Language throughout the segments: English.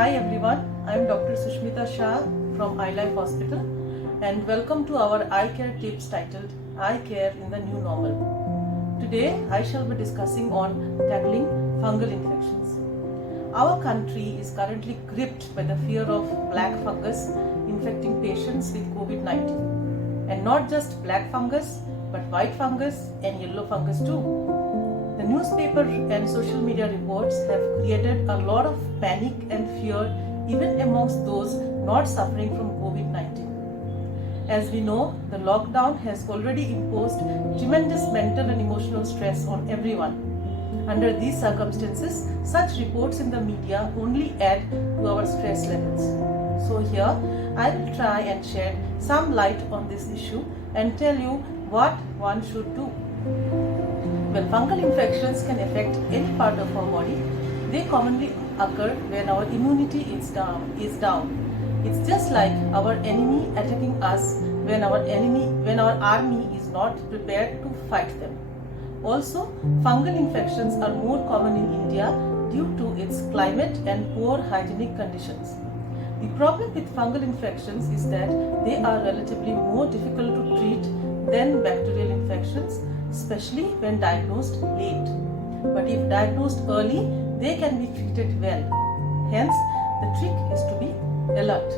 Hi everyone, I am Dr. Sushmita Shah from iLife Hospital and welcome to our eye care tips titled Eye Care in the New Normal. Today I shall be discussing on tackling fungal infections. Our country is currently gripped by the fear of black fungus infecting patients with COVID-19, and not just black fungus but white fungus and yellow fungus too. The newspaper and social media reports have created a lot of panic and fear even amongst those not suffering from COVID-19. As we know, the lockdown has already imposed tremendous mental and emotional stress on everyone. Under these circumstances, such reports in the media only add to our stress levels. So here, I will try and shed some light on this issue and tell you what one should do. Well, fungal infections can affect any part of our body. They commonly occur when our immunity is down. It's just like our enemy attacking us when our army is not prepared to fight them. Also, fungal infections are more common in India due to its climate and poor hygienic conditions. The problem with fungal infections is that they are relatively more difficult to treat than bacterial infections, especially when diagnosed late. But if diagnosed early, they can be treated well. Hence, the trick is to be alert.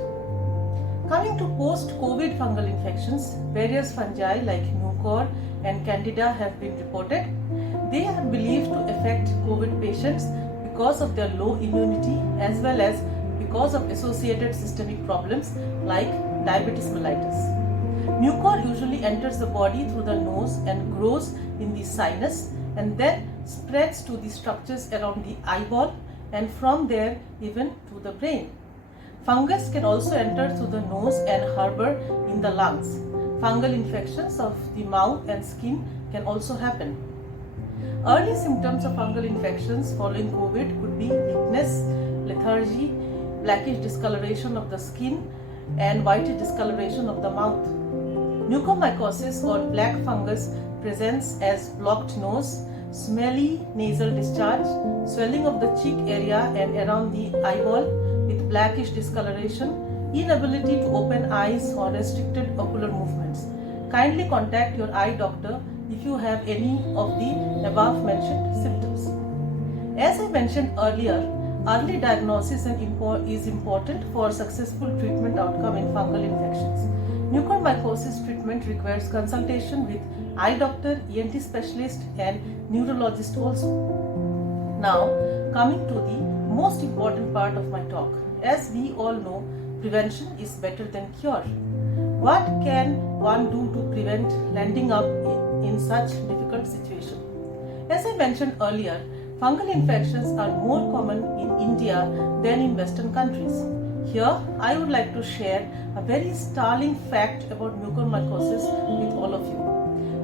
Coming to post-COVID fungal infections, various fungi like Mucor and Candida have been reported. They are believed to affect COVID patients because of their low immunity as well as because of associated systemic problems like diabetes mellitus. Mucor usually enters the body through the nose and grows in the sinus and then spreads to the structures around the eyeball and from there even to the brain. Fungus can also enter through the nose and harbor in the lungs. Fungal infections of the mouth and skin can also happen. Early symptoms of fungal infections following COVID could be weakness, lethargy, blackish discoloration of the skin, and whitish discoloration of the mouth. Mucormycosis or black fungus presents as blocked nose, smelly nasal discharge, swelling of the cheek area and around the eyeball with blackish discoloration, inability to open eyes or restricted ocular movements. Kindly contact your eye doctor if you have any of the above mentioned symptoms. As I mentioned earlier, early diagnosis is important for successful treatment outcome in fungal infections. Mucormycosis treatment requires consultation with eye doctor, ENT specialist and neurologist also. Now, coming to the most important part of my talk. As we all know, prevention is better than cure. What can one do to prevent landing up in such difficult situation? As I mentioned earlier, fungal infections are more common in India than in Western countries. Here, I would like to share a very startling fact about mucormycosis with all of you.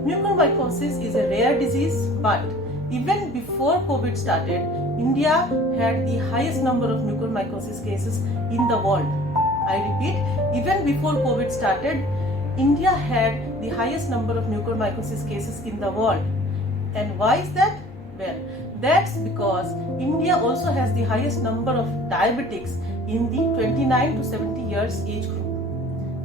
Mucormycosis is a rare disease, but even before COVID started, India had the highest number of mucormycosis cases in the world. I repeat, even before COVID started, India had the highest number of mucormycosis cases in the world. And why is that? Well, that's because India also has the highest number of diabetics in the 29 to 70 years age group.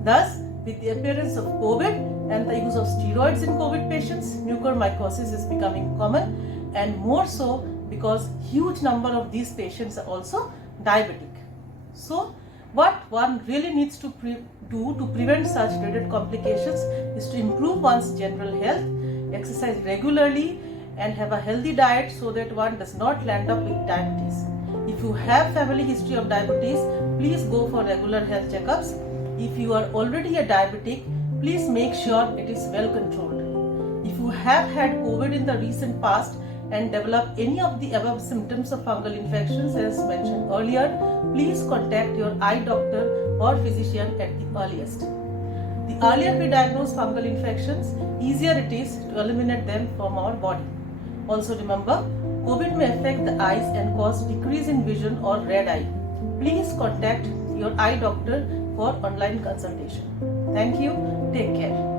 Thus, with the appearance of COVID and the use of steroids in COVID patients, mucormycosis is becoming common, and more so because huge number of these patients are also diabetic. So, what one really needs to do to prevent such dreaded complications is to improve one's general health, exercise regularly, and have a healthy diet so that one does not land up with diabetes. If you have family history of diabetes, please go for regular health checkups. If you are already a diabetic, please make sure it is well controlled. If you have had COVID in the recent past and develop any of the above symptoms of fungal infections as mentioned earlier, please contact your eye doctor or physician at the earliest. The earlier we diagnose fungal infections, easier it is to eliminate them from our body. Also remember, COVID may affect the eyes and cause decrease in vision or red eye. Please contact your eye doctor for online consultation. Thank you. Take care.